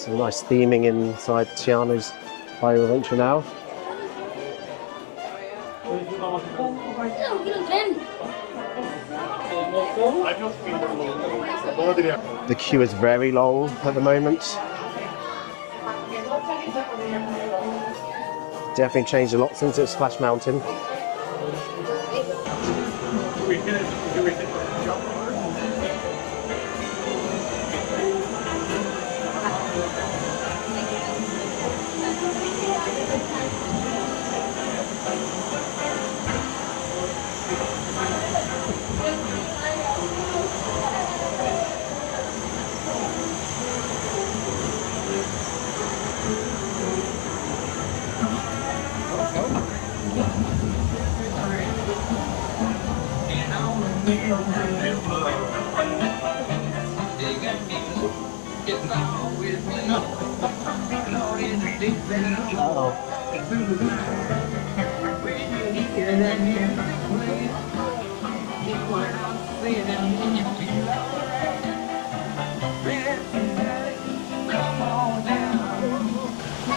Some nice theming inside Tiana's Bayou Adventure now. The queue is very long at the moment. Definitely changed a lot since it was Splash Mountain.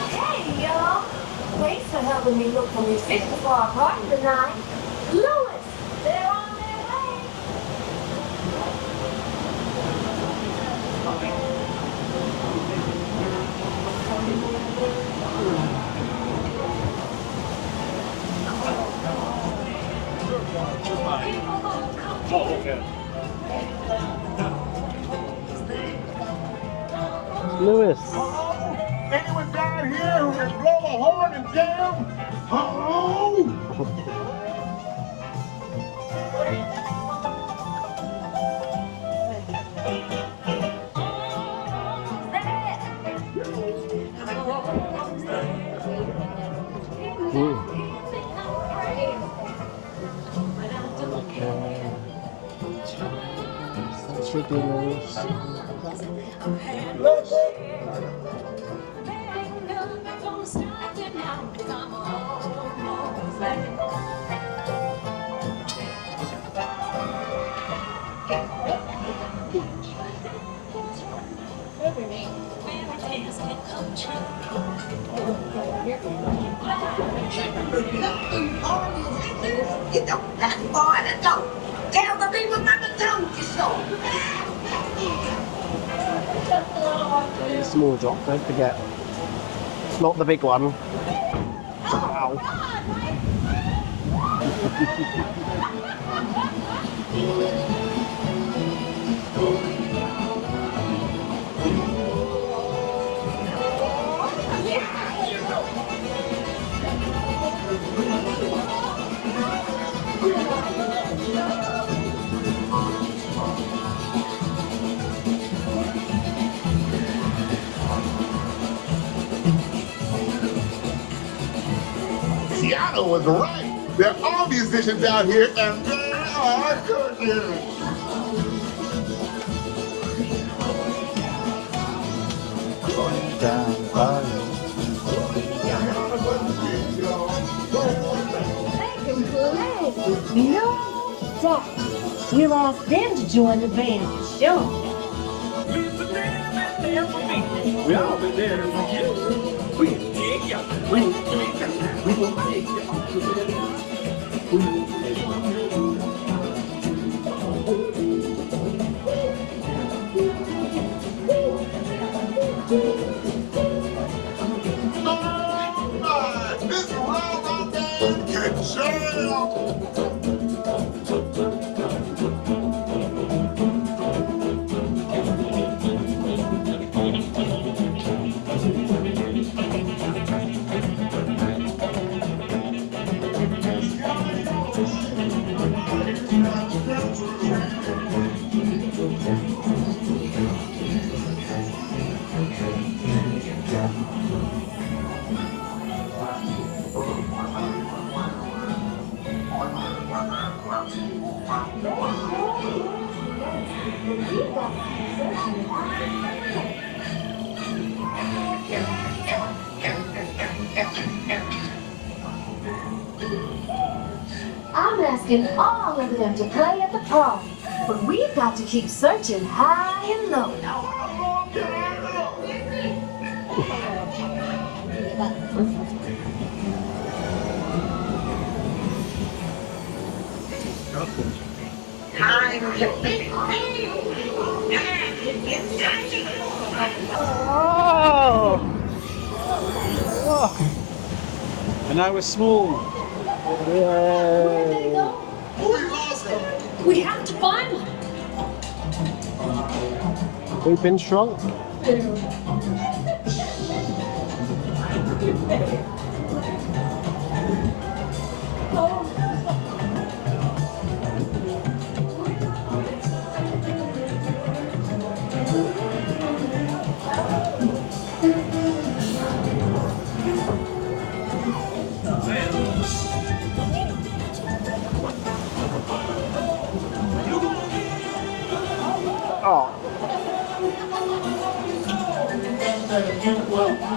Hey, y'all. Thanks for helping me look for these fish before our party tonight. Louis, they're on their way. Louis. Anyone down here who can blow a horn and jam? Hello? You don't have more to do. Tell the people not to tell you so. Small drop, don't forget. It's not the big one. Wow. Tiana was right. There are musicians out here, and they are good. No doubt. We'll ask them to join the band for sure. We all been there for you. We take you. We take you. We will take you. This round out there can jam. I'm asking all of them to play at the party, but we've got to keep searching high and low. Time to be free. Time to get tiny. Oh! Oh! And now we're small. Yay! We lost him. We have to find one. We've been shrunk. Oh.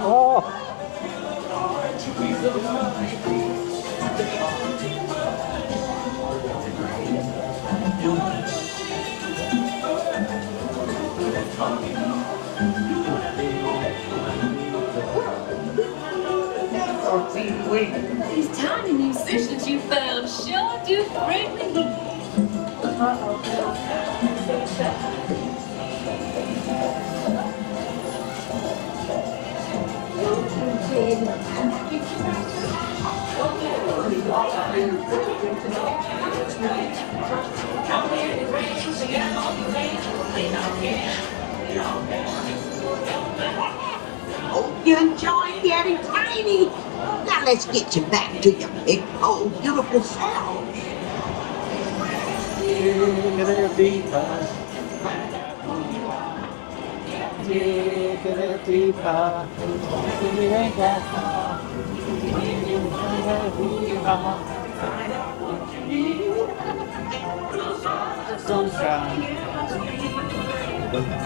Oh. These tiny musicians you found sure do bring the heat. Hope you enjoyed getting tiny. Now let's get you back to your big, old, beautiful selves.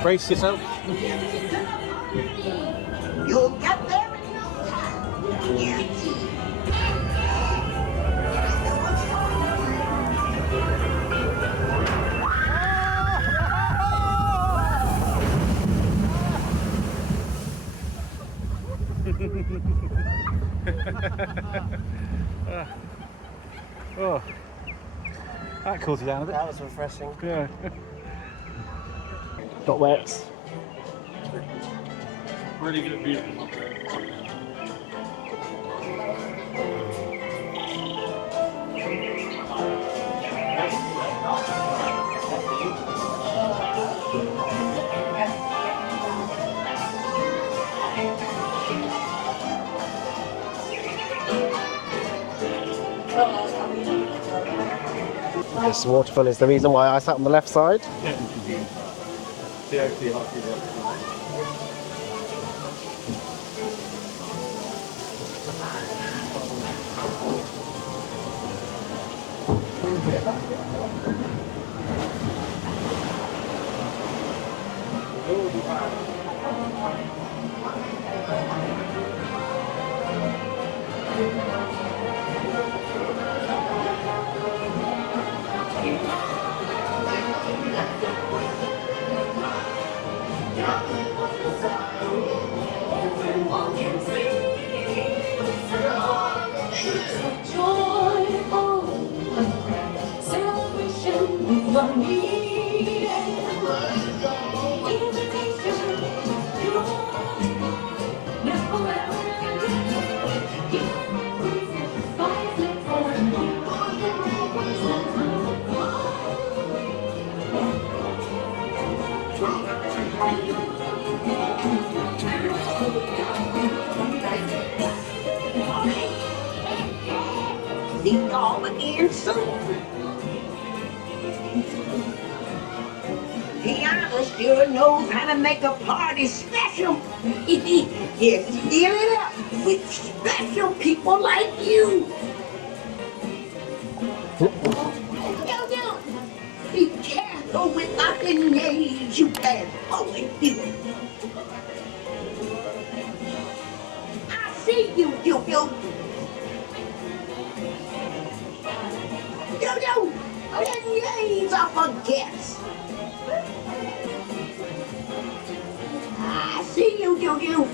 Brace yourself. You'll get there in no time. Guaranteed. Oh, that cools you down a bit. That was refreshing. Yeah. Got wet. Really good view. This waterfall is the reason why I sat on the left side. See y'all again soon. Tiana sure knows how to make a party special. Yes, fill it up with special people like you. No, be careful with the grenades, you bad boy. I see you, Yo-Yo. Yo-Yo, grenades are for guests. I see you, Yo-Yo.